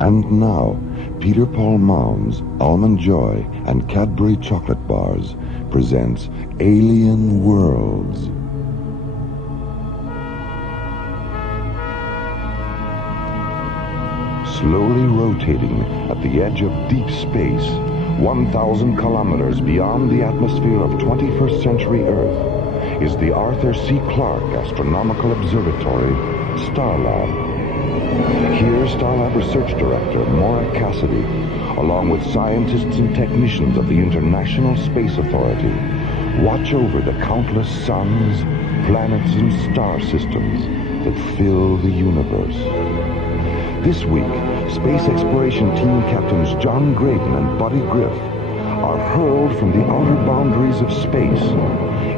And now, Peter Paul Mounds, Almond Joy, and Cadbury Chocolate Bars presents Alien Worlds. Slowly rotating at the edge of deep space, 1,000 kilometers beyond the atmosphere of 21st century Earth, is the Arthur C. Clarke Astronomical Observatory, Starlab. Here, Starlab Research Director Maura Cassidy, along with scientists and technicians of the International Space Authority, watch over the countless suns, planets, and star systems that fill the universe. This week, Space Exploration Team Captains John Graydon and Buddy Griff are hurled from the outer boundaries of space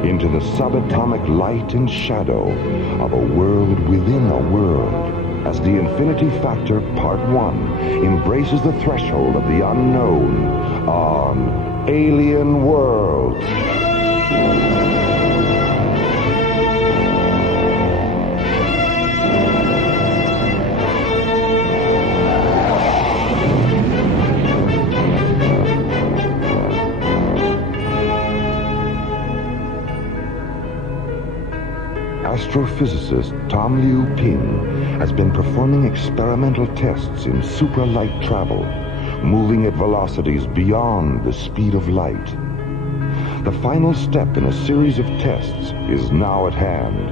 into the subatomic light and shadow of a world within a world, as the Infinity Factor Part 1 embraces the threshold of the unknown on Alien Worlds. Astrophysicist Tom Liu Ping has been performing experimental tests in supralight travel, moving at velocities beyond the speed of light. The final step in a series of tests is now at hand.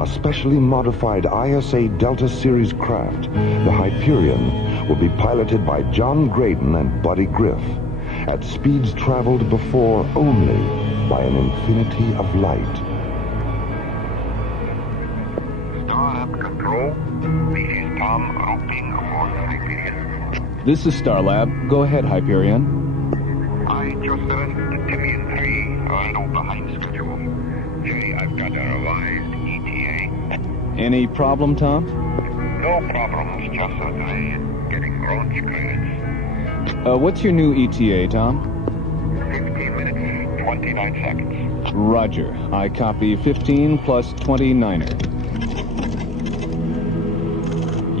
A specially modified ISA Delta Series craft, the Hyperion, will be piloted by John Graydon and Buddy Griff at speeds traveled before only by an infinity of light. Control, this is Tom roping aboard the Hyperion. This is Starlab. Go ahead, Hyperion. I just surrendered to Timian 3, a little behind schedule. Jay, I've got a revised ETA. Any problem, Tom? No problems, just a delay in getting launch credits. What's your new ETA, Tom? 15 minutes, 29 seconds. Roger. I copy 15 plus 29er.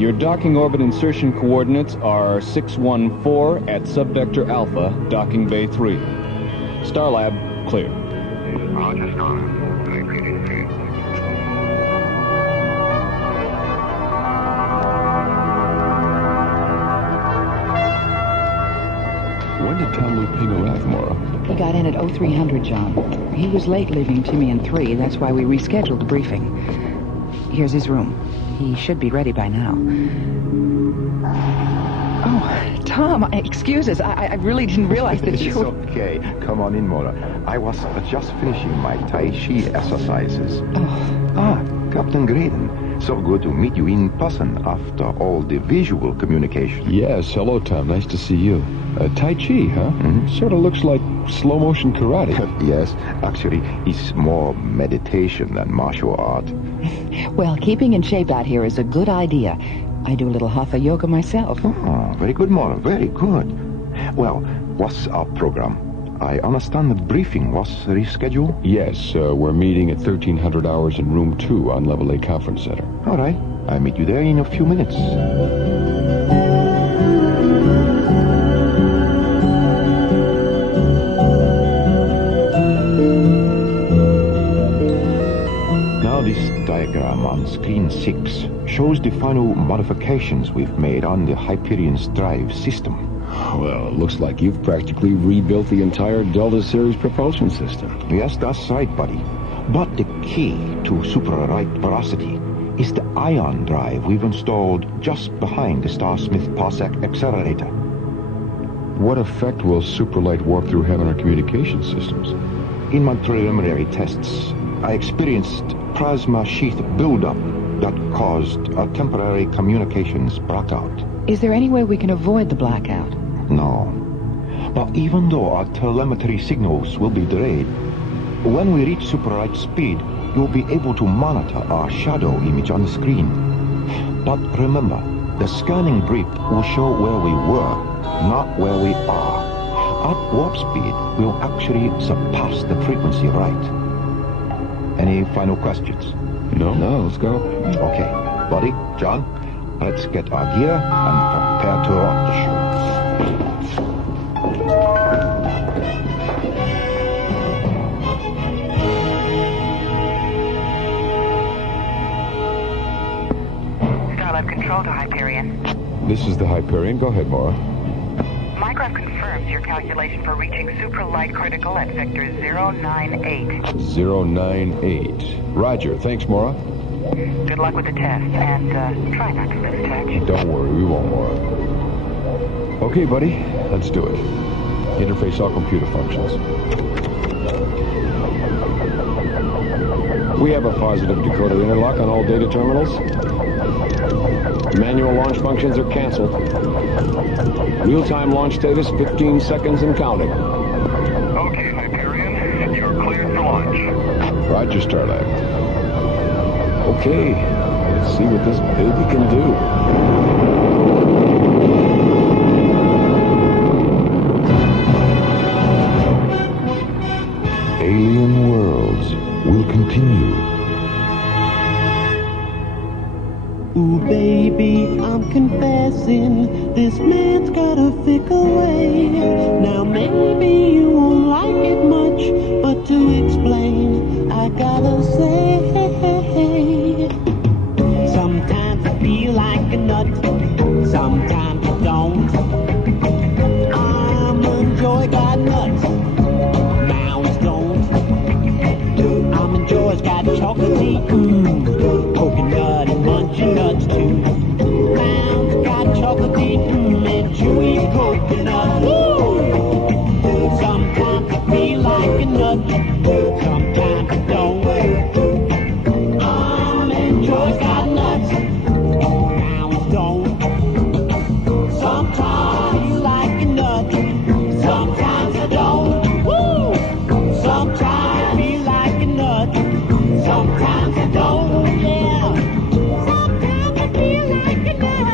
Your docking orbit insertion coordinates are 614 at subvector Alpha, docking bay 3. Starlab, clear. Roger, Starlab. Hyperion clear. When did Tom Liu Ping arrive, Maura? He got in at 0300, John. He was late leaving Timian 3. That's why we rescheduled the briefing. Here's his room. He should be ready by now. Oh, Tom, excuses. I really didn't realize that you... It's okay. Come on in, Maura. I was just finishing my Tai Chi exercises. Captain Graydon. So good to meet you in person after all the visual communication. Yes, hello, Tom. Nice to see you. Tai Chi, huh? Mm-hmm. Sort of looks like slow-motion karate. Yes, actually, it's more meditation than martial art. Well, keeping in shape out here is a good idea. I do a little hatha yoga myself. Oh, very good, Maura. Very good. Well, what's our program? I understand the briefing was rescheduled? Yes, we're meeting at 1300 hours in room 2 on Level A Conference Center. All right. I'll meet you there in a few minutes. This diagram on screen 6 shows the final modifications we've made on the Hyperion's drive system. Well, it looks like you've practically rebuilt the entire Delta Series propulsion system. Yes, that's right, buddy. But the key to super-right velocity is the ion drive we've installed just behind the Starsmith Parsec accelerator. What effect will superlight warp-through have on our communication systems? In my preliminary tests, I experienced plasma sheath buildup that caused a temporary communications blackout. Is there any way we can avoid the blackout? No. But even though our telemetry signals will be delayed, when we reach superlight speed, you'll be able to monitor our shadow image on the screen. But remember, the scanning brief will show where we were, not where we are. At warp speed, we'll actually surpass the frequency right. Any final questions? No, let's go. Okay. Buddy, John, Let's get our gear and prepare to launch. Starlab control to Hyperion. This is the Hyperion. Go ahead, Maura. Micron confirms your calculation for reaching supralight critical at vector 098. 098. Roger. Thanks, Maura. Good luck with the test, and try not to lose touch. Don't worry, we won't, Maura. Okay, buddy. Let's do it. Interface all computer functions. We have a positive decoder interlock on all data terminals. Manual launch functions are canceled. Real-time launch status, 15 seconds and counting. Okay, Hyperion, you're cleared for launch. Roger, Starlab. Okay, let's see what this baby can do. Alien Worlds will continue. Ooh, baby, I'm confessing, this man's got a fickle way. Now, maybe you won't like it much, but to explain, I gotta say, sometimes I feel like a nut, sometimes I don't. I'm enjoy got nuts, mounds don't. I'm enjoy's got chocolatey, coconut and munchin' nuts too. Mounds got chocolatey, and chewy coconut. Woo! Sometimes I feel like a nut, sometimes I don't. I'm enjoy's got nuts, mounds don't. Sometimes I feel like a nut, sometimes I don't. Woo! Sometimes I feel like a nut, sometimes I don't, yeah. Sometimes I feel like a nut.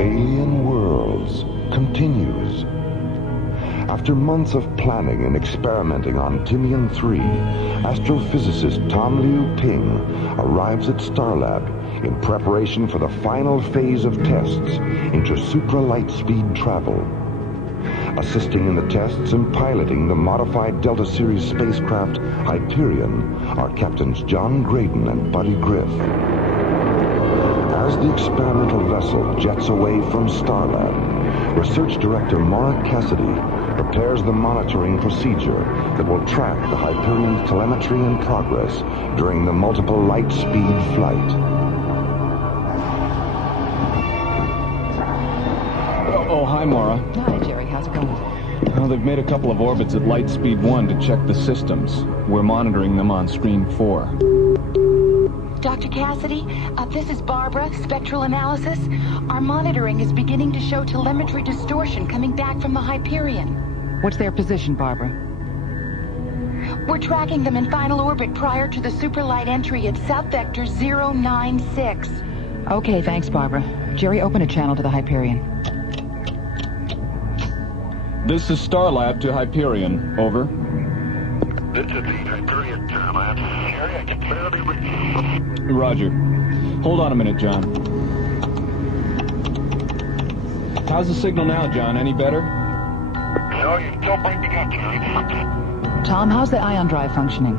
Alien Worlds continues. After months of planning and experimenting on Timian 3, astrophysicist Tom Liu Ping arrives at Starlab in preparation for the final phase of tests into supra-light-speed travel. Assisting in the tests and piloting the modified Delta Series spacecraft Hyperion are Captains John Graydon and Buddy Griff. As the experimental vessel jets away from Starlab, Research Director Maura Cassidy prepares the monitoring procedure that will track the Hyperion's telemetry and progress during the multiple light-speed flight. Oh, hi, Maura. Hi, Jerry. How's it going? Well, they've made a couple of orbits at light speed 1 to check the systems. We're monitoring them on screen 4. Dr. Cassidy, this is Barbara, Spectral Analysis. Our monitoring is beginning to show telemetry distortion coming back from the Hyperion. What's their position, Barbara? We're tracking them in final orbit prior to the supralight entry at South Vector 096. Okay, thanks, Barbara. Jerry, open a channel to the Hyperion. This is Starlab to Hyperion. Over. This is the Hyperion Starlab. Jerry, I can barely reach you. Roger. Hold on a minute, John. How's the signal now, John? Any better? No, you're still breaking up, Jerry. Tom, how's the ion drive functioning?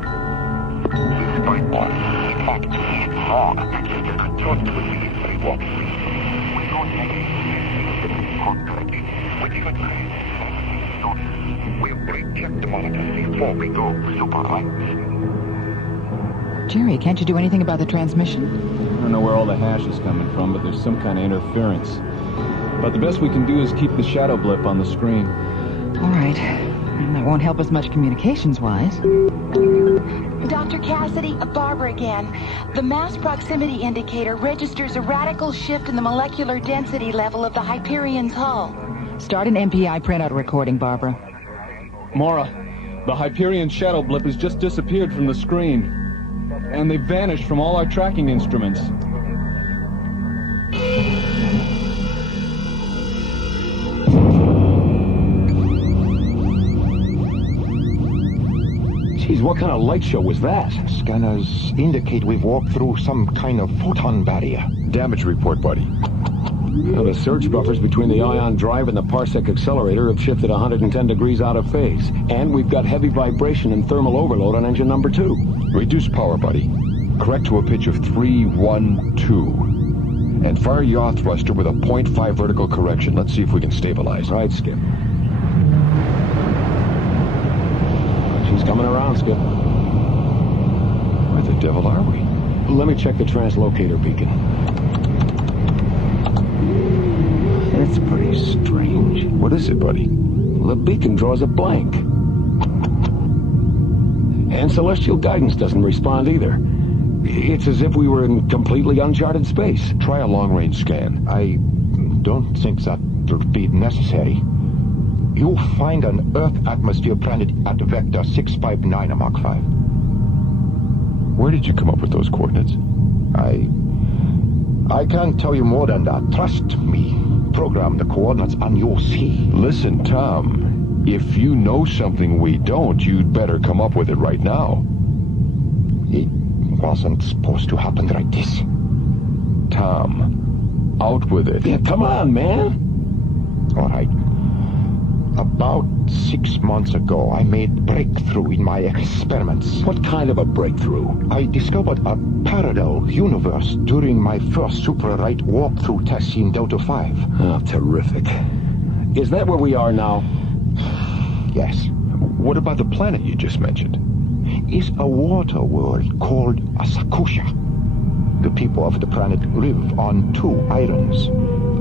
We'll recheck the monitors before we go super light. Jerry, can't you do anything about the transmission? I don't know where all the hash is coming from, but there's some kind of interference. But the best we can do is keep the shadow blip on the screen. All right. And that won't help us much communications-wise. Dr. Cassidy, Barbara again. The mass proximity indicator registers a radical shift in the molecular density level of the Hyperion's hull. Start an MPI printout recording, Barbara. Maura, the Hyperion shadow blip has just disappeared from the screen. And they've vanished from all our tracking instruments. what kind of light show was that? Scanners indicate we've walked through some kind of photon barrier. Damage report, buddy. Well, the surge buffers between the ion drive and the parsec accelerator have shifted 110 degrees out of phase. And we've got heavy vibration and thermal overload on engine number 2. Reduce power, buddy. Correct to a pitch of 312. And fire yaw thruster with a 0.5 vertical correction. Let's see if we can stabilize. Right, Skip. She's coming around, Skip. Where the devil are we? Let me check the translocator beacon. It's pretty strange. What is it, buddy? The beacon draws a blank. And celestial guidance doesn't respond either. It's as if we were in completely uncharted space. Try a long-range scan. I don't think that would be necessary. You'll find an Earth atmosphere planet at vector 659 Mach 5. Where did you come up with those coordinates? I can't tell you more than that. Trust me. Program the coordinates and you'll see. Listen, Tom. If you know something we don't, you'd better come up with it right now. It wasn't supposed to happen like this. Tom, out with it. Yeah, come on, man. All right. About 6 months ago, I made breakthrough in my experiments. What kind of a breakthrough? I discovered a parallel universe during my first super-right walkthrough test in Delta 5. Oh, terrific. Is that where we are now? Yes. What about the planet you just mentioned? It's a water world called Asakusha. The people of the planet live on 2 islands.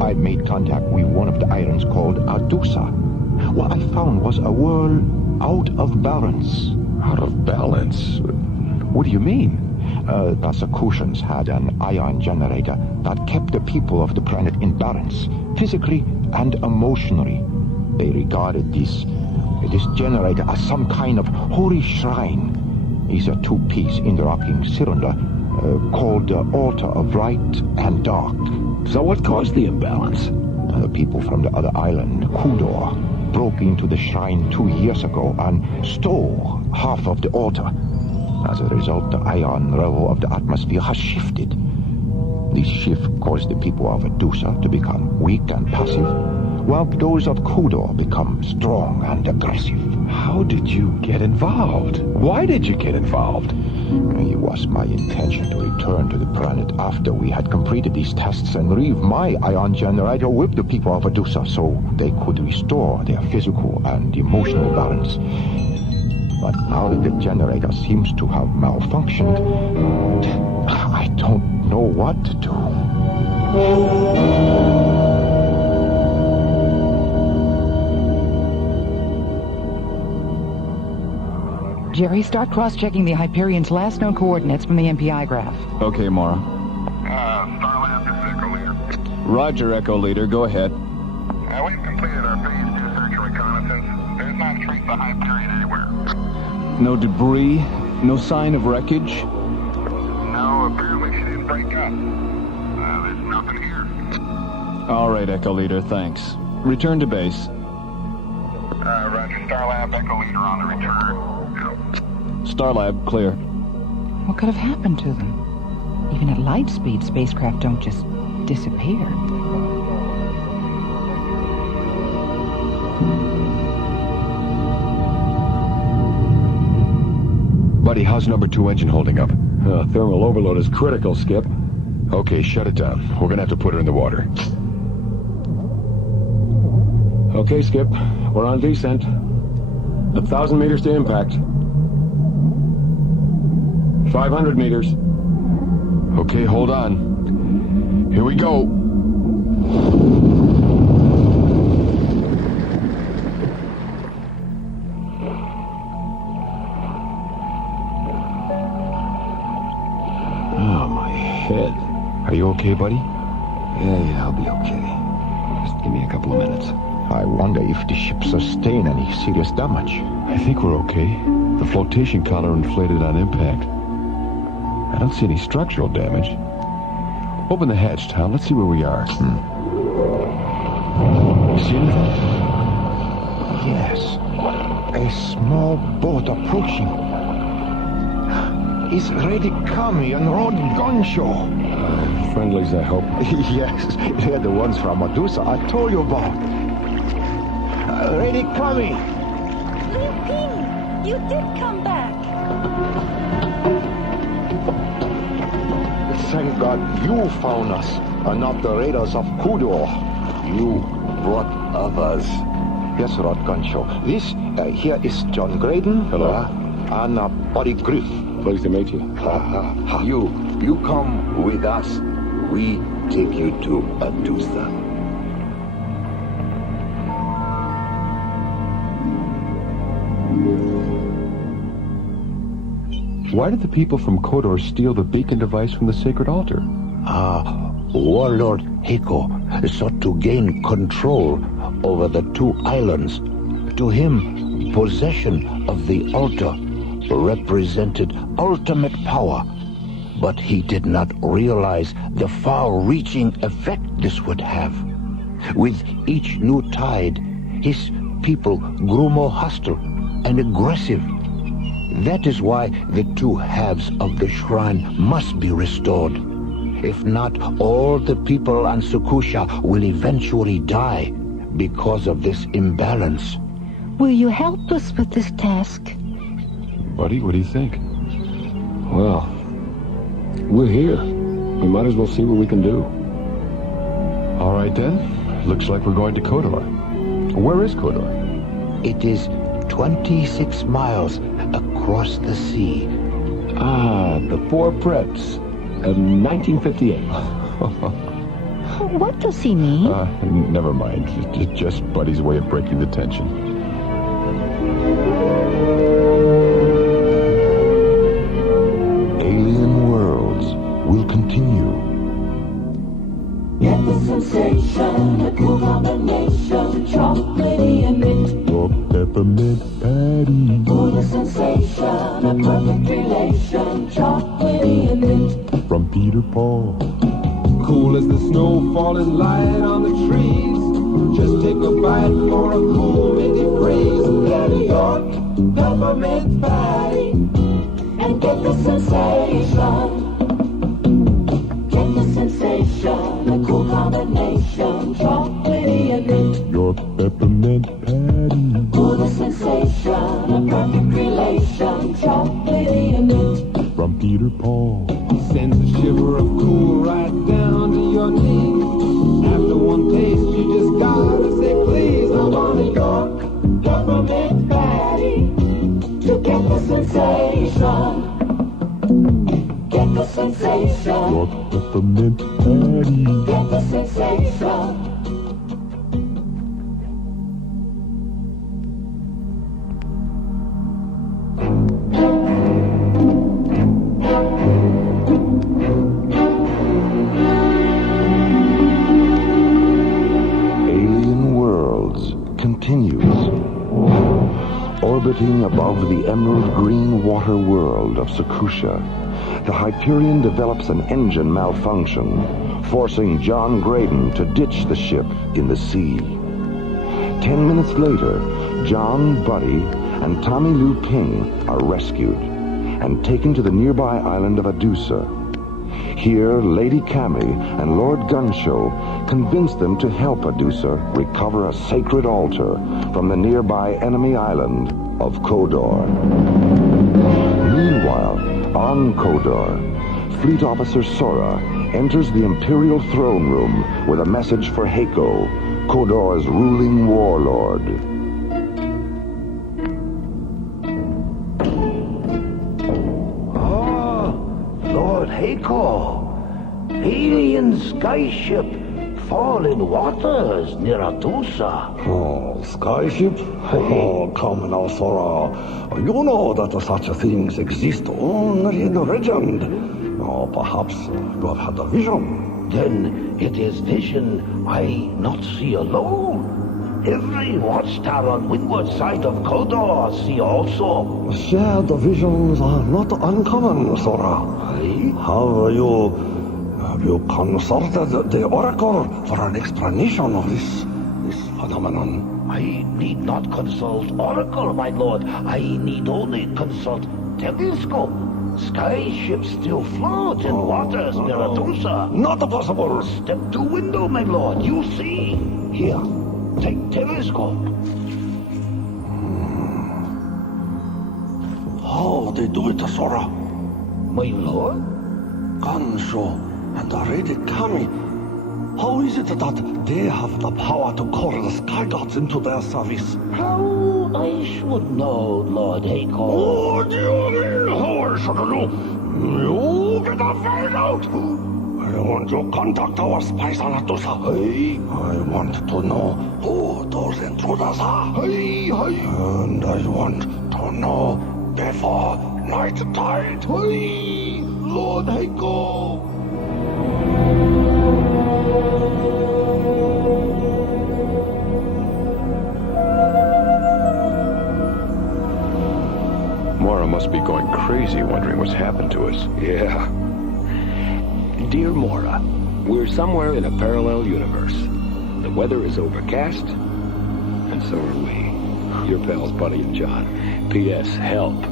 I made contact with one of the islands called Adusa. What I found was a world out of balance. Out of balance? What do you mean? The Asakushans had an ion generator that kept the people of the planet in balance, physically and emotionally. They regarded this generator as some kind of holy shrine. It's a 2-piece interlocking cylinder called the Altar of Light and Dark. So what caused the imbalance? The people from the other island, Kudor, broke into the shrine 2 years ago and stole half of the altar. As a result, the ion level of the atmosphere has shifted. This shift caused the people of Adusa to become weak and passive, while those of Kudor become strong and aggressive. How did you get involved? Why did you get involved? It was my intention to return to the planet after we had completed these tests and leave my ion generator with the people of Adusa so they could restore their physical and emotional balance. But now that the generator seems to have malfunctioned, I don't know what to do. Jerry, start cross-checking the Hyperion's last known coordinates from the MPI graph. Okay, Maura. Starlab, this is Echo Leader. Roger, Echo Leader. Go ahead. We've completed our phase 2 search and reconnaissance. There's not a trace of Hyperion anywhere. No debris? No sign of wreckage? No, apparently she didn't break up. There's nothing here. All right, Echo Leader, thanks. Return to base. Roger, Starlab, Echo Leader on the return. Starlab, clear. What could have happened to them? Even at light speed, spacecraft don't just disappear. Buddy, how's number 2 engine holding up? Thermal overload is critical, Skip. Okay, shut it down. We're gonna have to put her in the water. Okay, Skip. We're on descent. 1,000 meters to impact. 500 meters. Okay, hold on. Here we go. Oh, my head. Are you okay, buddy? Yeah, I'll be okay. Just give me a couple of minutes. I wonder if the ship sustained any serious damage. I think we're okay. The flotation collar inflated on impact. I don't see any structural damage. Open the hatch, Tom. Let's see where we are. You see anything? Yes. A small boat approaching. is Ready Kami and Rod Gonshaw. Friendlies, I hope. Yes, they're the ones from Medusa I told you about. Ready Kami. Liu Ping, you did come back. Thank God you found us, and not the raiders of Kodor. You brought others. Yes, Rod Gonshaw. This here is John Graydon. Hello. And Buddy Griff. Pleased to meet you. You come with us. We take you to Medusa. Why did the people from Kodor steal the beacon device from the sacred altar? Warlord Heko sought to gain control over the two islands. To him, possession of the altar represented ultimate power, but he did not realize the far-reaching effect this would have. With each new tide, his people grew more hostile and aggressive. That is why the two halves of the shrine must be restored. If not, all the people on Sukusha will eventually die because of this imbalance. Will you help us with this task? Buddy, what do you think? Well, we're here. We might as well see what we can do. All right, then. Looks like we're going to Kodor. Where is Kodor? It is 26 miles across the sea. The Four Preps. 1958. What does he mean? Never mind. Just Buddy's way of breaking the tension. Alien Worlds will continue. Get the sensation, a cool combination, chocolatey and mint. Your peppermint patty. For the sensation, a perfect relation, chocolatey and mint. From Peter Paul. Cool as the snow falling light on the trees. Just take a bite for a cool minty breeze. Get a York peppermint patty and get the sensation. Get the sensation, a cool combination, chocolatey and mint. Your peppermint patty. For the sensation, a perfect relation, chocolatey and mint. From Peter Paul. Sends a shiver of cool right down to your knees. After one taste, you just gotta say please. I want a York peppermint patty to get the sensation. Get the sensation. Your peppermint patty. Get the sensation. Orbiting above the emerald green water world of Sukusha, the Hyperion develops an engine malfunction, forcing John Graydon to ditch the ship in the sea. 10 minutes later, John, Buddy, and Tommy Liu Ping are rescued and taken to the nearby island of Medusa. Here, Lady Kami and Lord Gunshow convince them to help Medusa recover a sacred altar from the nearby enemy island of Kodor. Meanwhile, on Kodor, Fleet Officer Sora enters the Imperial throne room with a message for Heko, Kodor's ruling warlord. Lord Heko, alien skyship, fallen waters near Medusa. Oh, skyship? Oh, come now, Sora. You know that such things exist only in legend. Oh, perhaps you have had a vision. Then it is vision I not see alone. Every watchtower on windward side of Kodor see also. Shared visions are not uncommon, Sora. Have you consulted the Oracle for an explanation of this phenomenon? I need not consult Oracle, my lord. I need only consult telescope. Skyships still float in waters near Adusa. Not possible. Step to window, my lord. You see. Here, take telescope. How they do it, Sora? My lord? Gansho and the Lady Kami. How is it that they have the power to call the Sky Gods into their service? How I should know, Lord Heiko. What do you mean, how I should know? You better find out. I want to contact our spies on Adusa. I want to know who those intruders are. And I want to know before night tide. Lord Heiko. Maura must be going crazy wondering what's happened to us. Yeah. Dear Maura, we're somewhere in a parallel universe. The weather is overcast, and so are we. Your pals, Buddy and John. P.S. Help.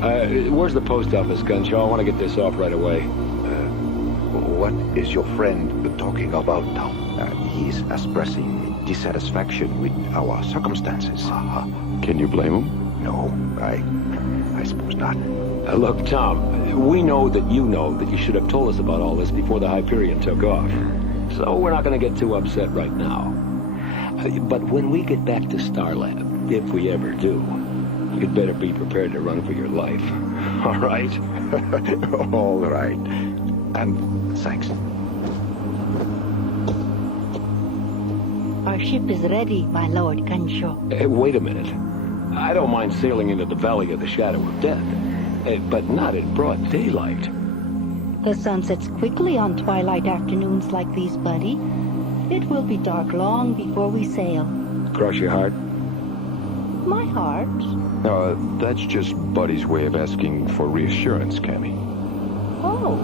Where's the post office, Gunshaw? I want to get this off right away. What is your friend talking about now? He's expressing dissatisfaction with our circumstances. Can you blame him? No, I suppose not. Look, Tom, we know that you should have told us about all this before the Hyperion took off. So we're not going to get too upset right now. But when we get back to Starlab, if we ever do, you'd better be prepared to run for your life. All right? All right. And thanks. Our ship is ready, my lord Gansho. Wait a minute. I don't mind sailing into the Valley of the Shadow of Death, but not in broad daylight. The sun sets quickly on twilight afternoons like these, Buddy. It will be dark long before we sail. Cross your heart? My heart? That's just Buddy's way of asking for reassurance, Cammy. Oh.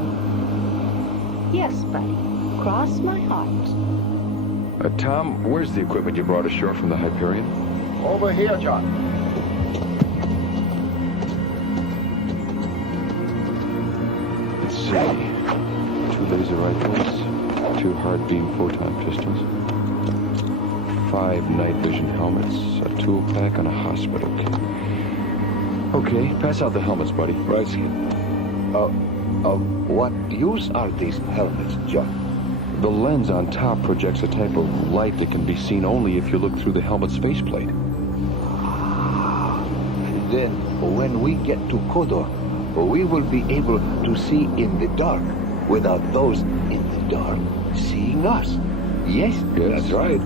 Yes, Buddy. Cross my heart. Tom, where's the equipment you brought ashore from the Hyperion? Over here, John. Let's see. 2 laser rifles, 2 hard beam photon pistols, 5 night vision helmets, a tool pack, and a hospital kit. Okay, pass out the helmets, buddy. Right, Skip. What use are these helmets, John? The lens on top projects a type of light that can be seen only if you look through the helmet's faceplate. Then, when we get to Kodor, we will be able to see in the dark without those in the dark seeing us. Yes? Yes. That's right.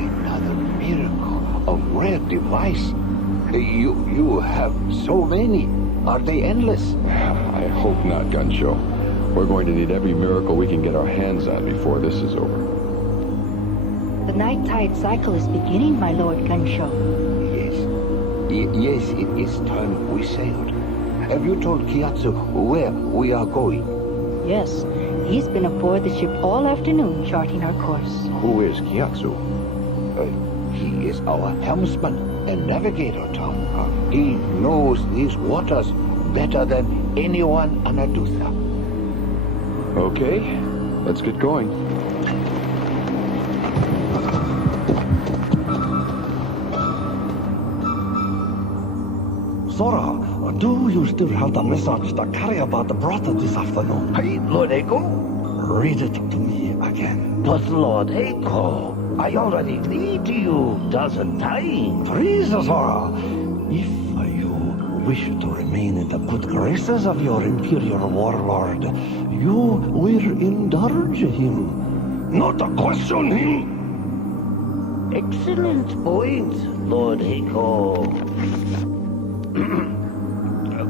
Another miracle of rare device. You have so many. Are they endless? I hope not, Gunshow. We're going to need every miracle we can get our hands on before this is over. The night tide cycle is beginning, my lord Gansho. Yes, it is time we sailed. Have you told Kiatsu where we are going? Yes, he's been aboard the ship all afternoon charting our course. Who is Kiatsu? He is our helmsman and navigator, Tom. He knows these waters better than anyone on Adusa. Okay, let's get going. Sora, do you still have the message the carrier brought this afternoon? Hey, Lord Echo? Read it to me again. But Lord Echo, I already read to you a dozen times. Please, Sora, if you wish to remain in the good graces of your imperial warlord, you will indulge him, not question him. Excellent point, Lord Echo.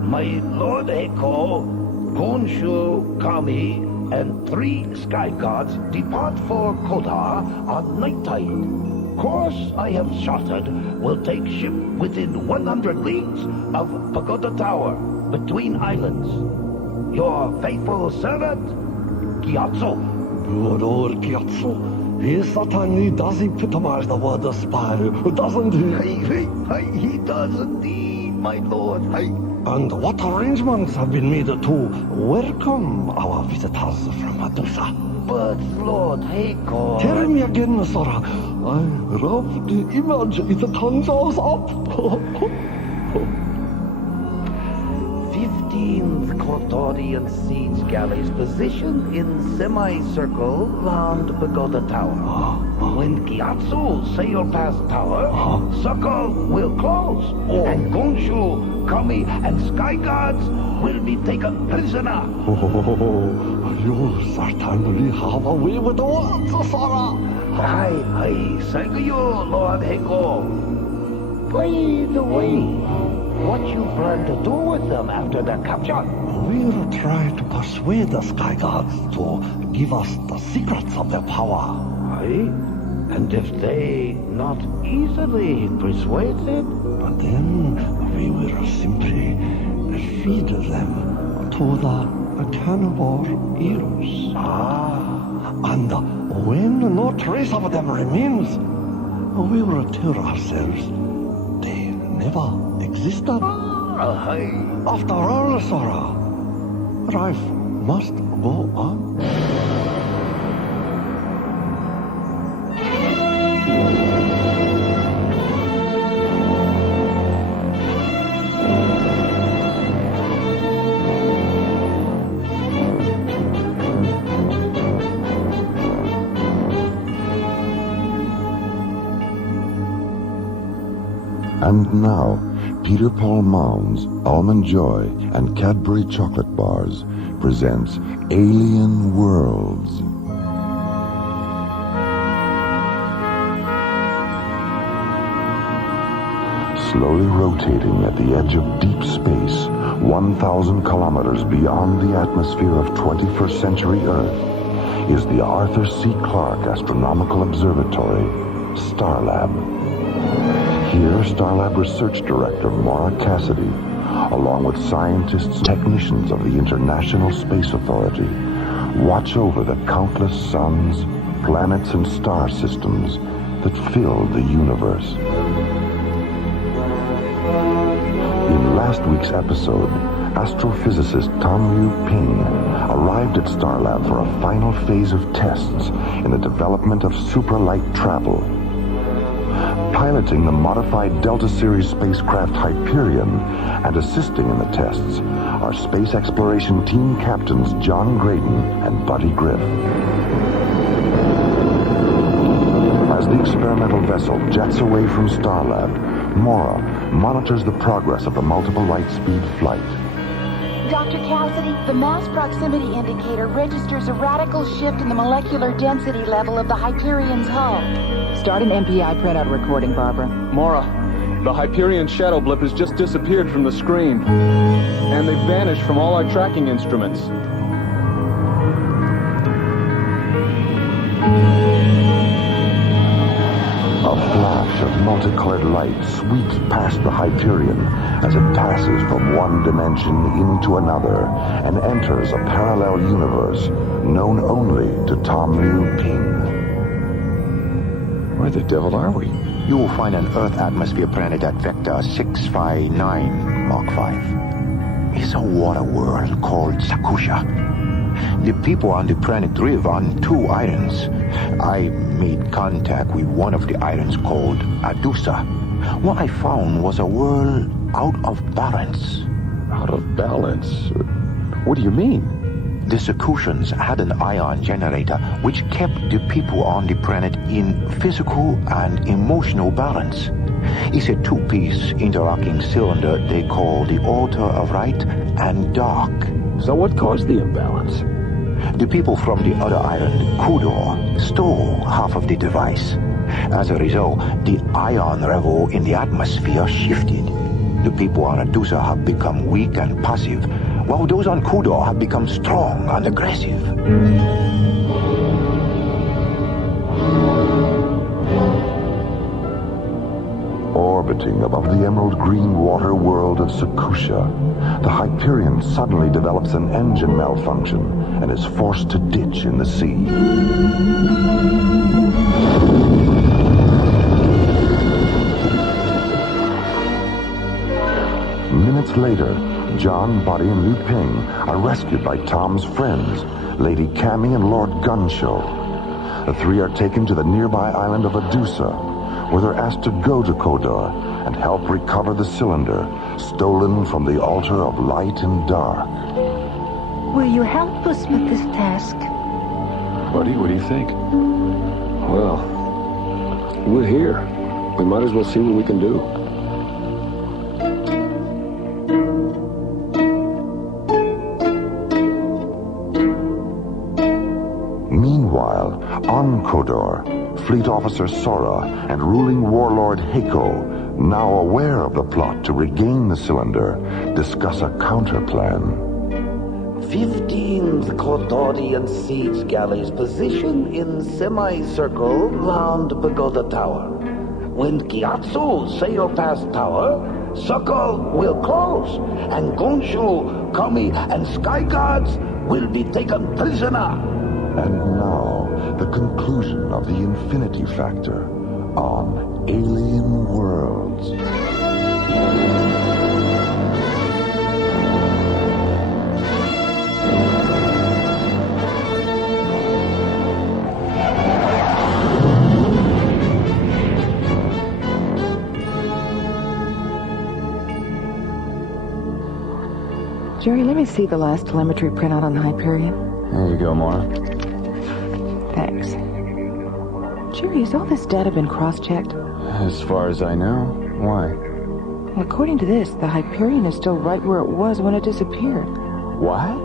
My Lord Echo, Gonshu, Kami, and 3 sky gods depart for Kodar on night tide. Course I have charted will take ship within 100 leagues of Pagoda Tower, between islands. Your faithful servant, Kiatsu. Good old Kiatsu. He certainly does epitomize the word spy, doesn't he? He does indeed, my lord. And what arrangements have been made to welcome our visitors from Adusa? But Lord Heiko... Tell me again, Sora. I love the image it conjures up. 15th Cortorian siege galleys positioned in semicircle round Pagoda Tower. When Gyatso sail past tower, circle will close, and Gonshu, Kami, and Sky Guards will be taken prisoner. You certainly have a way with the words, Sora. Aye, thank you, Lord Heiko. By the way, what you plan to do with them after their capture? We'll try to persuade the Sky Gods to give us the secrets of their power. Aye? And if they not easily persuaded? And then we will simply feed them to the cannibal eels. And when no trace of them remains, we will tell ourselves they never existed. After all, Sora, life must go on. And now, Peter Paul Mounds, Almond Joy, and Cadbury Chocolate Bars presents Alien Worlds. Slowly rotating at the edge of deep space, 1,000 kilometers beyond the atmosphere of 21st century Earth, is the Arthur C. Clarke Astronomical Observatory, Starlab. Here, Starlab Research Director Maura Cassidy, along with scientists and technicians of the International Space Authority, watch over the countless suns, planets, and star systems that fill the universe. In last week's episode, astrophysicist Tom Yu Ping arrived at Starlab for a final phase of tests in the development of supralight travel. Piloting the modified Delta Series spacecraft Hyperion and assisting in the tests are space exploration team captains John Graydon and Buddy Griff. As the experimental vessel jets away from Starlab, Maura monitors the progress of the multiple light-speed flight. Dr. Cassidy, the mass proximity indicator registers a radical shift in the molecular density level of the Hyperion's hull. Start an MPI printout recording, Barbara. Maura, the Hyperion shadow blip has just disappeared from the screen. And they've vanished from all our tracking instruments. A flash of multicolored light sweeps past the Hyperion as it passes from one dimension into another and enters a parallel universe known only to Tom Liu Ping. Where the devil are we? You will find an Earth atmosphere planet at vector 659 Mark 5. It's a water world called Sakusha. The people on the planet live on 2 islands. I made contact with one of the islands called Adusa. What I found was a world out of balance. Out of balance? What do you mean? The Sakushans had an ion generator which kept the people on the planet in physical and emotional balance. It's a 2-piece interlocking cylinder they call the Altar of Light and Dark. So what caused the imbalance? The people from the other island, Kudor, stole half of the device. As a result, the ion level in the atmosphere shifted. The people on Adusa have become weak and passive, while those on Kudor have become strong and aggressive. Orbiting above the emerald green water world of Sakusha, the Hyperion suddenly develops an engine malfunction and is forced to ditch in the sea. minutes later, John, Buddy, and Liu Ping are rescued by Tom's friends, Lady Cammy and Lord Gunshow. The three are taken to the nearby island of Adusa, where they're asked to go to Kodor and help recover the cylinder stolen from the altar of light and dark. Will you help us with this task? Buddy, what do you think? Well, we're here. We might as well see what we can do. Meanwhile, on Kodor, Fleet Officer Sora and ruling warlord Heiko, now aware of the plot to regain the cylinder, discuss a counterplan. 15 Kodorian siege galleys positioned in semicircle round Pagoda Tower. When Gyatso sail past tower, circle will close, and Gonshu, Kami, and Sky Guards will be taken prisoner. And now, the conclusion of the Infinity Factor on Alien Worlds. Jerry, let me see the last telemetry printout on the Hyperion. There you go, Maura. Thanks. Jerry, has all this data been cross-checked? As far as I know. Why? Well, according to this, the Hyperion is still right where it was when it disappeared. What?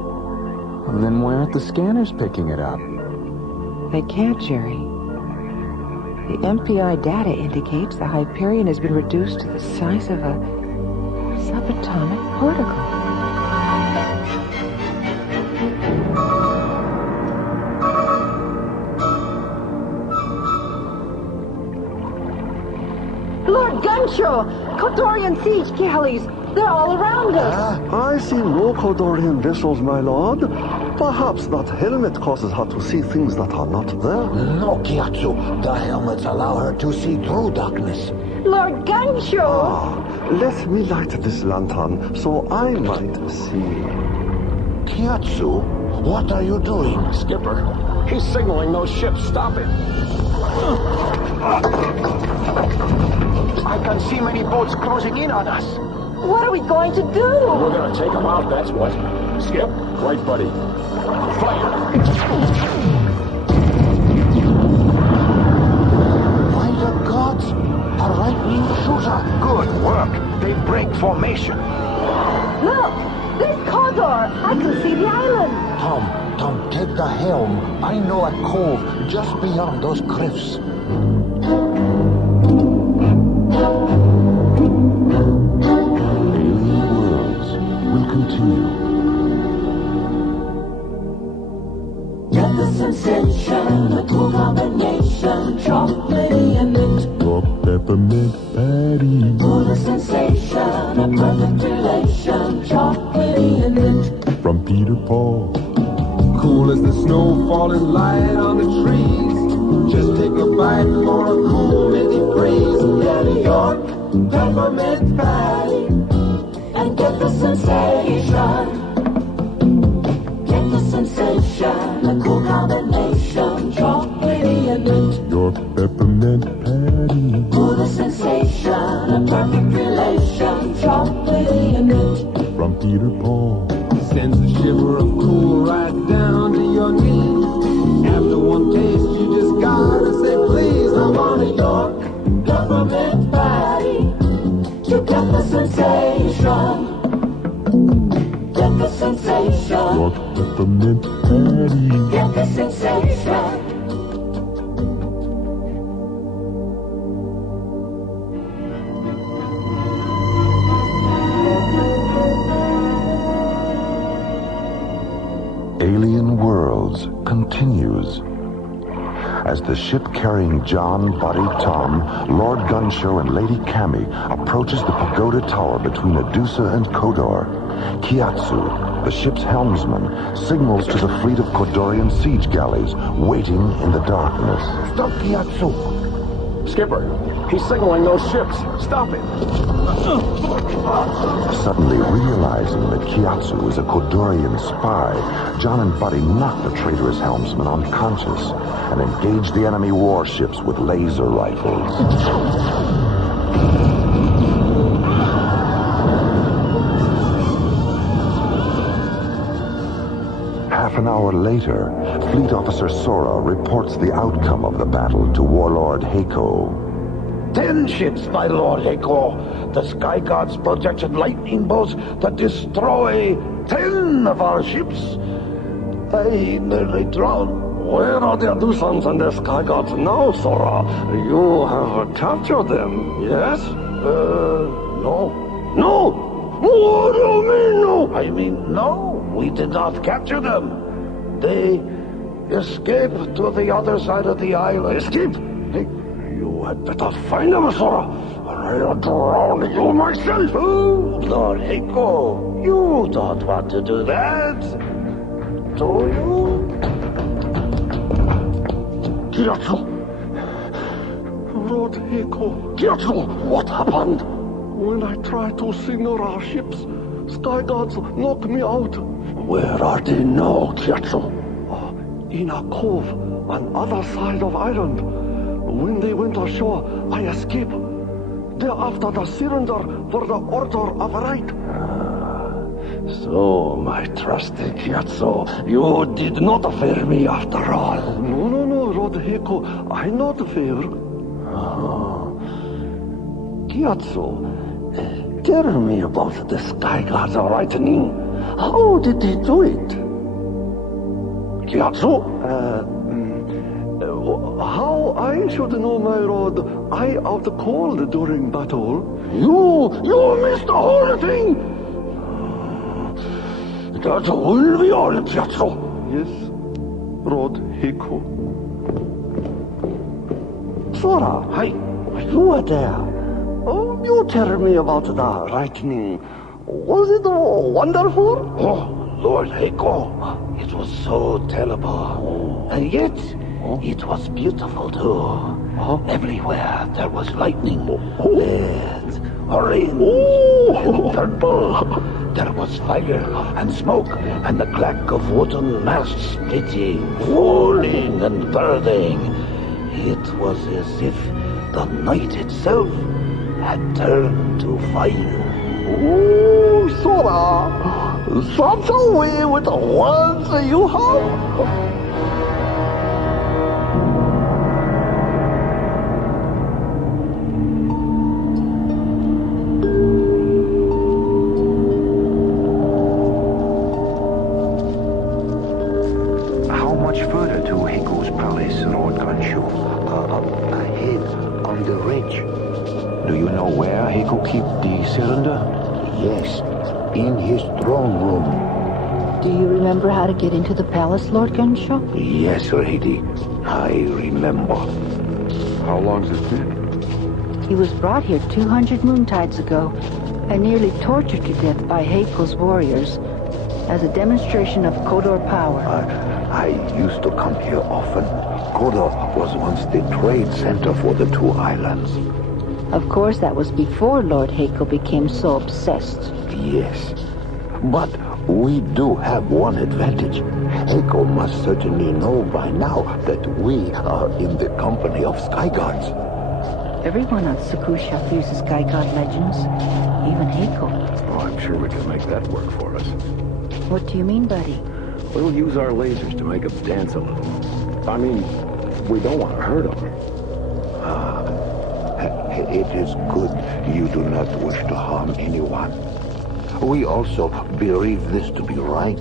Then why aren't the scanners picking it up? They can't, Jerry. The MPI data indicates the Hyperion has been reduced to the size of a subatomic particle. Lord Gunshaw! Kodorian siege galleys! They're all around us! I see no Kodorian vessels, my lord. Perhaps that helmet causes her to see things that are not there. No, Gyatso. The helmets allow her to see through darkness. Lord Gunshaw! Let me light this lantern so I might see. Gyatso, what are you doing? Skipper, he's signaling those ships. Stop it. I can see many boats closing in on us. What are we going to do? We're gonna take them out, that's what. Skip. Right, buddy. Fire! By the gods! A right-wing shooter! Good work. They break formation. Look! There's Kodor! I can see the island! Tom, take the helm. I know a cove just beyond those cliffs. Alien Worlds will continue. Get the sensation, a cool combination, chocolatey and mint. Your peppermint patty. For the sensation, a perfect relation, chocolatey and mint. From Peter Paul. Cool as the snow falling light on the trees. Just take a bite for a cool mini breeze. Get New York, peppermint patty, and get the sensation. Get the sensation, a cool combination, chocolatey and mint. Your peppermint patty. For the sensation, a perfect relation, chocolatey and mint. From Peter Paul. Sends a shiver of cool right down to your knees. After one taste, you just gotta say, please, I want a York Peppermint patty, you get the sensation. Get the sensation. Your peppermint patty. Get the sensation. Alien Worlds continues. As the ship carrying John, Buddy, Tom, Lord Gunshow, and Lady Cammy approaches the pagoda tower between Adusa and Kodor, Gyatso, the ship's helmsman, signals to the fleet of Kodorian siege galleys waiting in the darkness. Stop, Gyatso. Skipper, he's signaling those ships. Stop him. Suddenly realizing that Kiatsu is a Kodorian spy, John and Buddy knock the traitorous helmsman unconscious and engage the enemy warships with laser rifles. Half an hour later, Fleet Officer Sora reports the outcome of the battle to Warlord Heiko. 10 ships, my Lord Heiko. The Sky Gods projected lightning bolts that destroy 10 of our ships. They nearly drowned. Where are the Adusans and the Sky Gods now, Sora? You have captured them, yes? No. No! What do you mean, no? I mean, no. We did not capture them. They escaped to the other side of the island. Escape? Hey, you had better find them, Sora, or I'll drown you myself. Oh, Lord Heiko, you don't want to do that, do you? Kiatsu! Lord Heiko. Kiatsu, what happened? When I tried to signal our ships, Sky Gods knocked me out. Where are they now, Kiatsu? In a cove on other side of island. When they went ashore, I escaped. They're after the cylinder for the Order of Right. So, my trusty Kiatsu, you did not fear me after all. No, Lord Heiko, I not fear. Kiatsu, tell me about the Sky Gods lightning. How did they do it? Kiatsu? How I should know, my lord? I out cold during battle. You missed the whole thing! That will be all, Kiatsu. Yes, Lord Heiko. Sora, you were there. Oh, you tell me about the lightning. Was it wonderful? Oh, Lord Heiko, it was so terrible. And yet, it was beautiful too. Everywhere there was lightning, red, orange, and purple. There was fire and smoke and the clack of wooden masts splitting, falling and burning. It was as if the night itself had turned to fire. Oh, Sora, such a way with the words you have. How much further to Heiko's palace, Lord Ganshu? Ahead, on the ridge. Do you know where Heiko keep the cylinder? Yes, in his throne room. Do you remember how to get into the palace, Lord Gunshaw? Yes, lady, I remember. How long's it been? He was brought here 200 moontides ago and nearly tortured to death by Heiko's warriors as a demonstration of Kodor power. I used to come here often. Kodor was once the trade center for the two islands. Of course, that was before Lord Heiko became so obsessed. Yes, but we do have one advantage. Heiko must certainly know by now that we are in the company of Sky Gods. Everyone on Sakusha fears the Sky God legends, even Heiko. Oh, I'm sure we can make that work for us. What do you mean, buddy? We'll use our lasers to make them dance a little. I mean, we don't want to hurt them. It is good you do not wish to harm anyone. We also believe this to be right.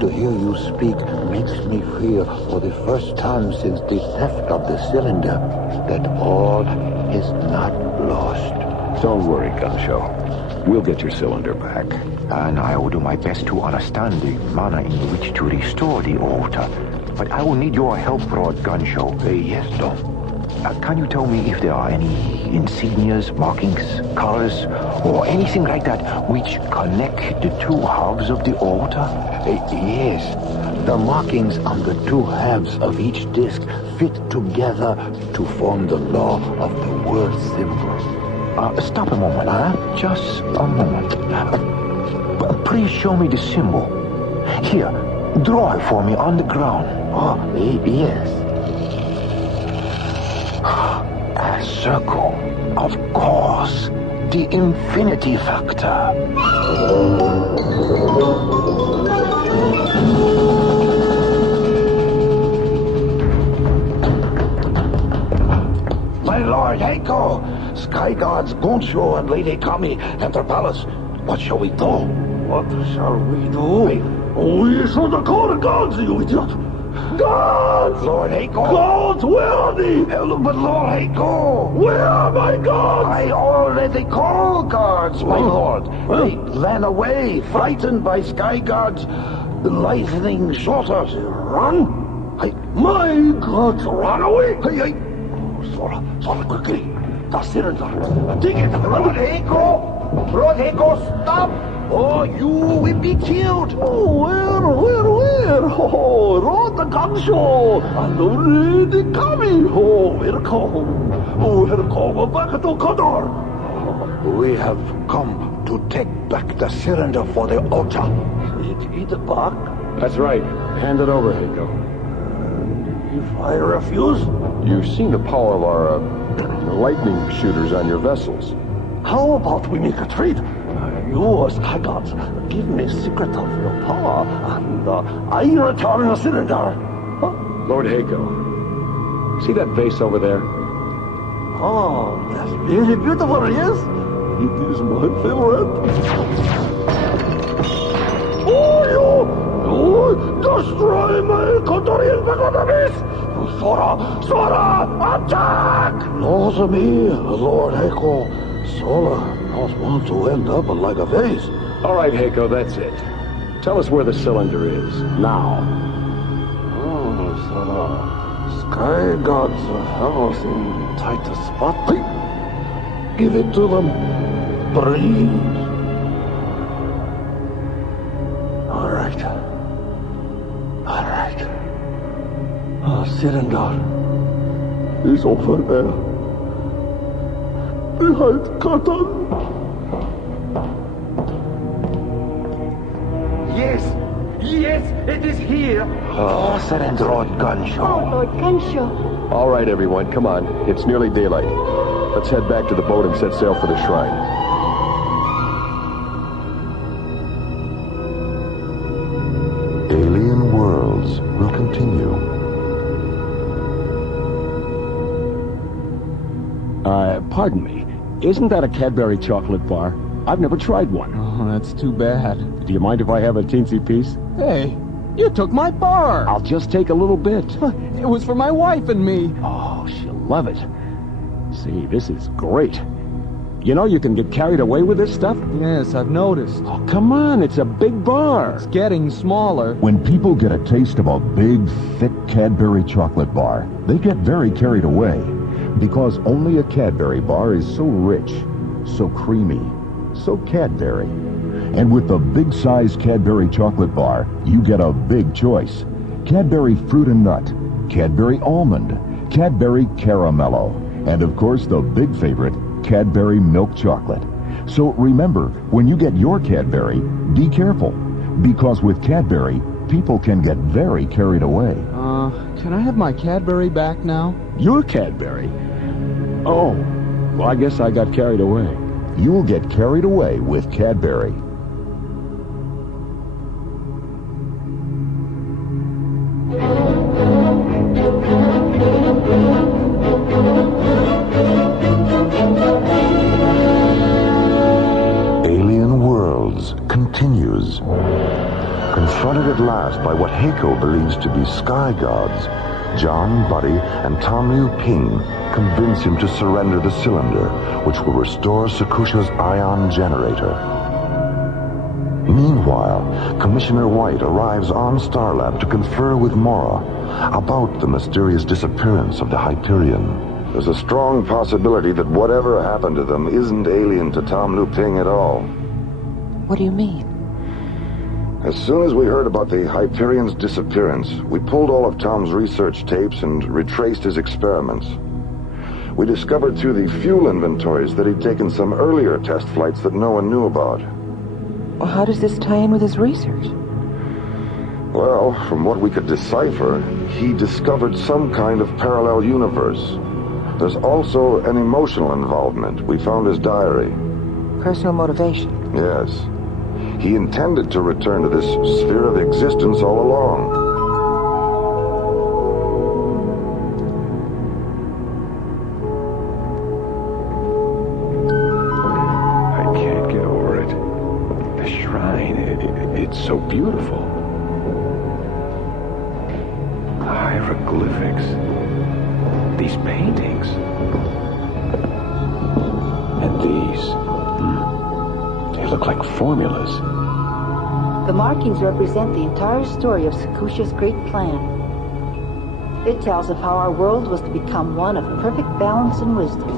To hear you speak makes me feel for the first time since the theft of the cylinder that all is not lost. Don't worry, Gunshaw. We'll get your cylinder back. And I will do my best to understand the manner in which to restore the altar. But I will need your help, Lord Gunshaw. Yes, Tom. Can you tell me if there are any insignias, markings, colors, or anything like that which connect the two halves of the altar? Yes. The markings on the two halves of each disc fit together to form the law of the word symbol. Stop a moment, just a moment. Please show me the symbol. Here, draw it for me on the ground. Yes. A circle, of course. The infinity factor. My lord Heiko, Sky Gods Goncho and Lady Kami enter palace. What shall we do? What shall we do? We should call the gods, you idiot! Gods! Lord Heiko! Gods, where are they? But Lord Heiko! Where are my gods? I already called guards, my lord. They ran away, frightened by Sky Gods' lightning shorters. Run? My gods ran away? Sora, quickly. The cylinder. Dig it. Lord Heiko! Lord Heiko, stop! Oh, you will be killed! Oh, where? Oh, Rod the gun show! And Lady Kami! Oh, welcome back to Kodor! We have come to take back the cylinder for the altar. It back? That's right. Hand it over, Heiko. If I refuse? You've seen the power of our lightning shooters on your vessels. How about we make a trade? You, Sky Gods, give me a secret of your power, and I return a cylinder. Huh? Lord Heiko, see that vase over there? Oh, that's very beautiful, yes? It is my favorite. Oh, you destroy my Kodorian Pagodamis! Sora, attack! No, me, Lord Heiko. Sora not want to end up like a vase. All right, Heiko, that's it. Tell us where the cylinder is, now. Oh, Sora. Sky Gods have us in tight spot. Give it to them. Breathe. All right. Cylinder is over there. Behind curtain. Yes, it is here. Oh, Lord Gunshaw. Oh, Lord Gunshaw. All right, everyone, come on. It's nearly daylight. Let's head back to the boat and set sail for the shrine. Alien Worlds will continue. Pardon me. Isn't that a Cadbury chocolate bar? I've never tried one. Oh, that's too bad. Do you mind if I have a teensy piece? Hey, you took my bar. I'll just take a little bit. It was for my wife and me. Oh, she'll love it. See, this is great. You know you can get carried away with this stuff? Yes, I've noticed. Oh, come on, it's a big bar. It's getting smaller. When people get a taste of a big, thick Cadbury chocolate bar, they get very carried away. Because only a Cadbury bar is so rich, so creamy, so Cadbury. And with the big-size Cadbury chocolate bar, you get a big choice. Cadbury Fruit and Nut, Cadbury Almond, Cadbury Caramello, and of course the big favorite, Cadbury Milk Chocolate. So remember, when you get your Cadbury, be careful. Because with Cadbury, people can get very carried away. Can I have my Cadbury back now? Your Cadbury? Oh, well, I guess I got carried away. You'll get carried away with Cadbury. Alien Worlds continues. Confronted at last by what Heiko believes to be Sky Gods, John, Buddy, and Tom Liu Ping convince him to surrender the cylinder, which will restore Sakusha's ion generator. Meanwhile, Commissioner White arrives on Starlab to confer with Maura about the mysterious disappearance of the Hyperion. There's a strong possibility that whatever happened to them isn't alien to Tom Liu Ping at all. What do you mean? As soon as we heard about the Hyperion's disappearance, we pulled all of Tom's research tapes and retraced his experiments. We discovered through the fuel inventories that he'd taken some earlier test flights that no one knew about. Well, how does this tie in with his research? Well, from what we could decipher, he discovered some kind of parallel universe. There's also an emotional involvement. We found his diary. Personal motivation? Yes. He intended to return to this sphere of existence all along. I can't get over it. The shrine, it's so beautiful. The hieroglyphics. These paintings. And these. They look like formulas. The markings represent the entire story of Sakusha's great plan. It tells of how our world was to become one of perfect balance and wisdom.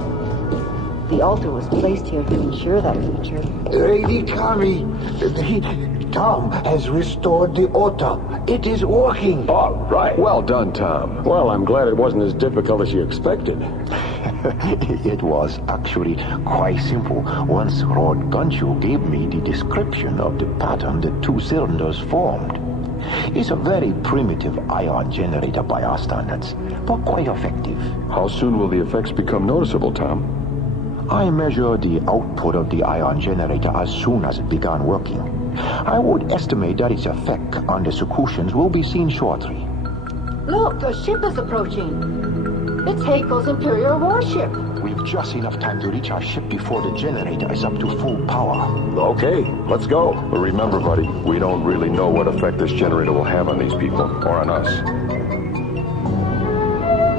The altar was placed here to ensure that future. Lady Kami, Tom has restored the altar. It is working. Oh, right. Well done, Tom. Well, I'm glad it wasn't as difficult as you expected. It was actually quite simple. Once Lord Gunshoe gave me the description of the pattern the two cylinders formed. It's a very primitive ion generator by our standards, but quite effective. How soon will the effects become noticeable, Tom? I measure the output of the ion generator as soon as it began working. I would estimate that its effect on the Sakushans will be seen shortly. Look, a ship is approaching. It's Heiko's Imperial warship. We've just enough time to reach our ship before the generator is up to full power. Okay, let's go. But remember, buddy, we don't really know what effect this generator will have on these people, or on us.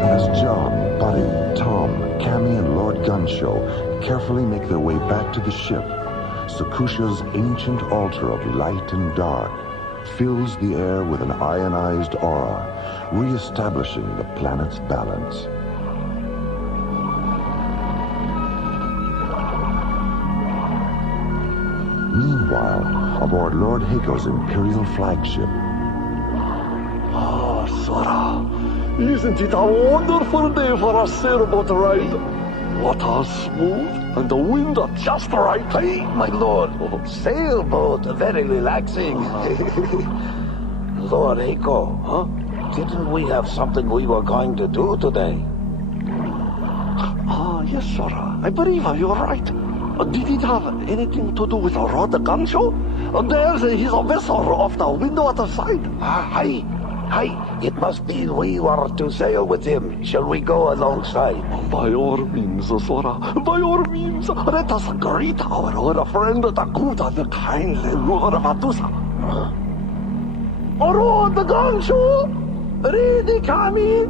As John, Buddy, Tom, Cammy, and Lord Gunshoe carefully make their way back to the ship, Sakusha's ancient altar of light and dark fills the air with an ionized aura, re-establishing the planet's balance. Meanwhile, aboard Lord Heiko's Imperial flagship. Ah, Sora, isn't it a wonderful day for a sailboat ride? Water smooth and the wind just right. Hey, my lord, sailboat, very relaxing. Lord Heiko, huh? Didn't we have something we were going to do today? Ah, yes, Sora. I believe you're right. Did it have anything to do with Lord Gunshoe? There's his vessel off the window at the side. Hi. It must be we were to sail with him. Shall we go alongside? By all means, Sora. By all means. Let us greet our old friend, the good and kindly Lord Matusa. Lord Gunshoe! Lady Kami!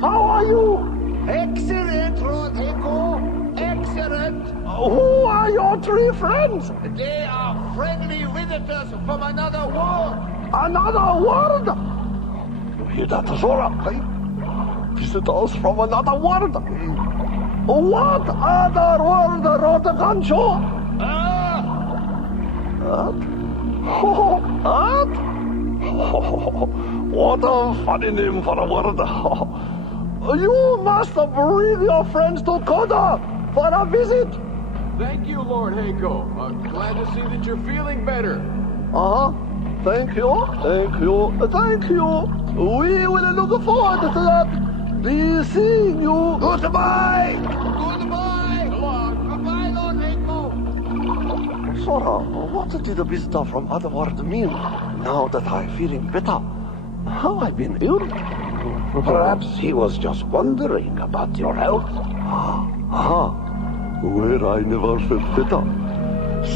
How are you? Excellent, Lord Heiko. Excellent. Who are your three friends? They are friendly visitors from another world. Another world? You hear that, Sora? Visitors from another world? What other world, Lord Gunshoe? What a funny name for a world. You must bring your friends to Koda for a visit. Thank you, Lord Heiko. Glad to see that you're feeling better. Thank you. We will look forward to that. Be seeing you. Goodbye. Goodbye, Lord Heiko. Sora, what did the visitor from Otherworld mean? Now that I'm feeling better, have I been ill? Perhaps he was just wondering about your health. Where I never felt better.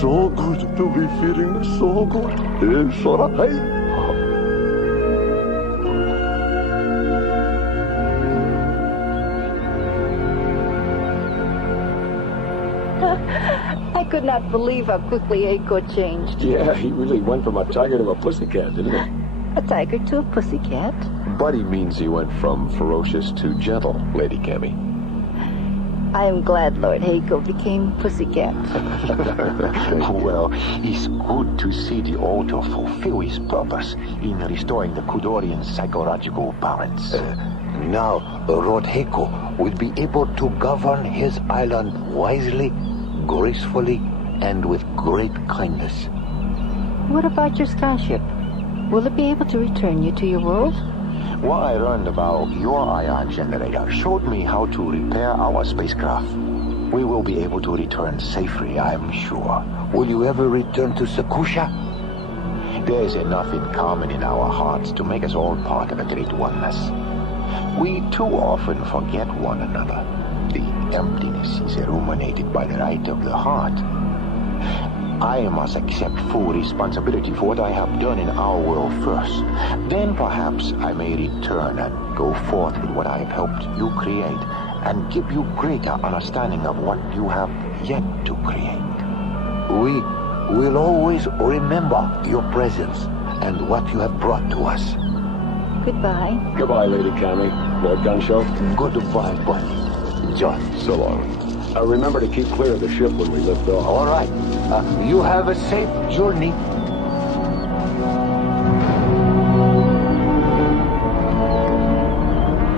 So good to be feeling so good. Sora, hey. I could not believe how quickly Heiko changed. Yeah, he really went from a tiger to a pussycat, didn't he? A tiger to a pussycat? Buddy means he went from ferocious to gentle, Lady Cammy. I am glad Lord Haco became Pussycat. Well, it's good to see the altar fulfill its purpose in restoring the Kudorian psychological balance. Now, Lord Haco will be able to govern his island wisely, gracefully, and with great kindness. What about your starship? Will it be able to return you to your world? What I learned about your ion generator showed me how to repair our spacecraft. We will be able to return safely, I'm sure. Will you ever return to Sakusha? There is enough in common in our hearts to make us all part of a great oneness. We too often forget one another. The emptiness is illuminated by the light of the heart. I must accept full responsibility for what I have done in our world first. Then perhaps I may return and go forth with what I have helped you create and give you greater understanding of what you have yet to create. We will always remember your presence and what you have brought to us. Goodbye. Goodbye, Lady Cammy. Lord Gunshow. Goodbye, buddy. John. So long. Remember to keep clear of the ship when we lift off. All right. You have a safe journey.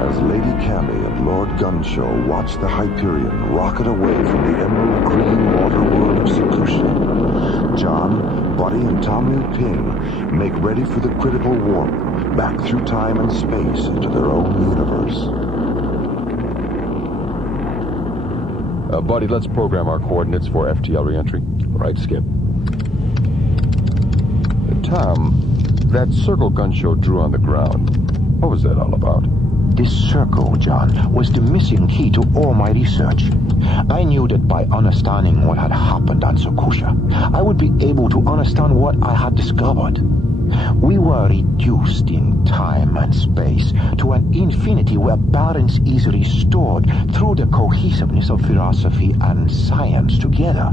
As Lady Cammy and Lord Gunshow watch the Hyperion rocket away from the emerald green water world of Sakusha, John, Buddy, and Tommy Ping make ready for the critical warp back through time and space into their own universe. Buddy, let's program our coordinates for FTL reentry. Right, Skip. Tom, that circle Gunshow drew on the ground, what was that all about? This circle, John, was the missing key to all my research. I knew that by understanding what had happened on Sakusha, I would be able to understand what I had discovered. We were reduced in time and space to an infinity where balance is restored through the cohesiveness of philosophy and science together.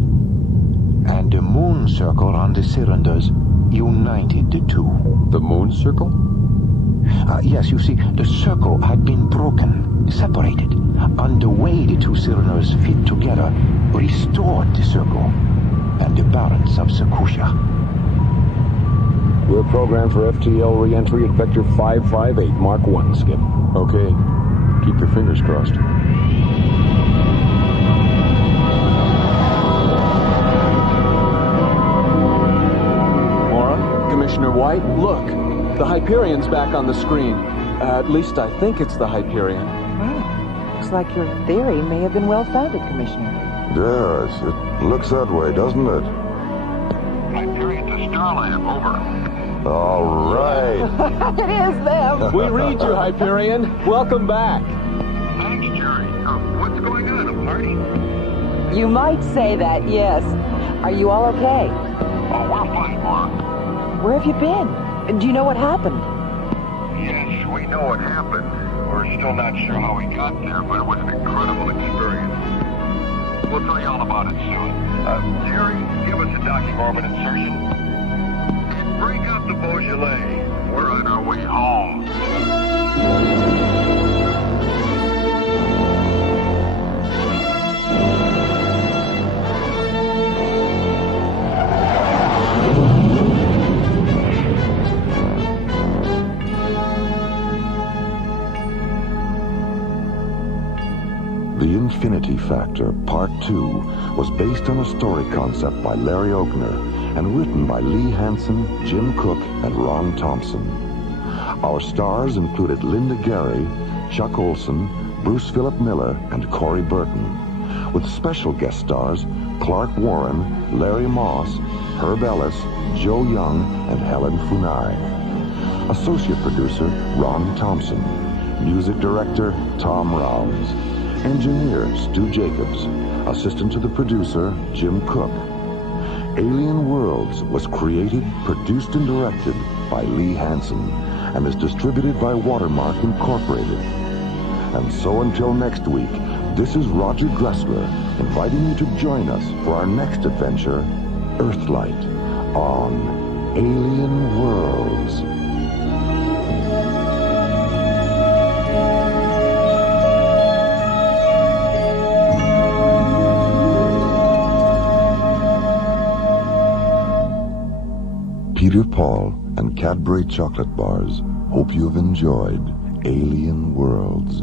And the moon circle on the cylinders united the two. The moon circle? Yes, you see, the circle had been broken, separated, and the way the two cylinders fit together restored the circle and the balance of Sakusha. We're programmed for FTL re-entry at Vector 558, Mark 1, Skip. Okay. Keep your fingers crossed. Maura, Commissioner White, look. The Hyperion's back on the screen. At least I think it's the Hyperion. Well, looks like your theory may have been well-founded, Commissioner. Yes, it looks that way, doesn't it? Hyperion to Starlab, over. All right. It is them. We read you, Hyperion. Welcome back. Thanks, Jerry. What's going on, a party? You might say that, yes. Are you all okay? Oh, we're fine, Maura. Where have you been? Do you know what happened? Yes, we know what happened. We're still not sure how we got there, but it was an incredible experience. We'll tell you all about it soon. Jerry, give us a docking orbit insertion. And break out the Beaujolais. We're on our way home. The Infinity Factor, Part 2, was based on a story concept by Larry Oakner and written by Lee Hansen, Jim Cook, and Ron Thompson. Our stars included Linda Gary, Chuck Olson, Bruce Philip Miller, and Corey Burton, with special guest stars Clark Warren, Larry Moss, Herb Ellis, Joe Young, and Helen Funai. Associate producer Ron Thompson. Music director Tom Rounds. Engineer Stu Jacobs. Assistant to the producer Jim Cook. Alien Worlds was created, produced, and directed by Lee Hansen and is distributed by Watermark Incorporated. And so until next week, this is Roger Dressler inviting you to join us for our next adventure, Earthlight, on Alien Worlds. Cadbury chocolate bars hope you've enjoyed Alien Worlds.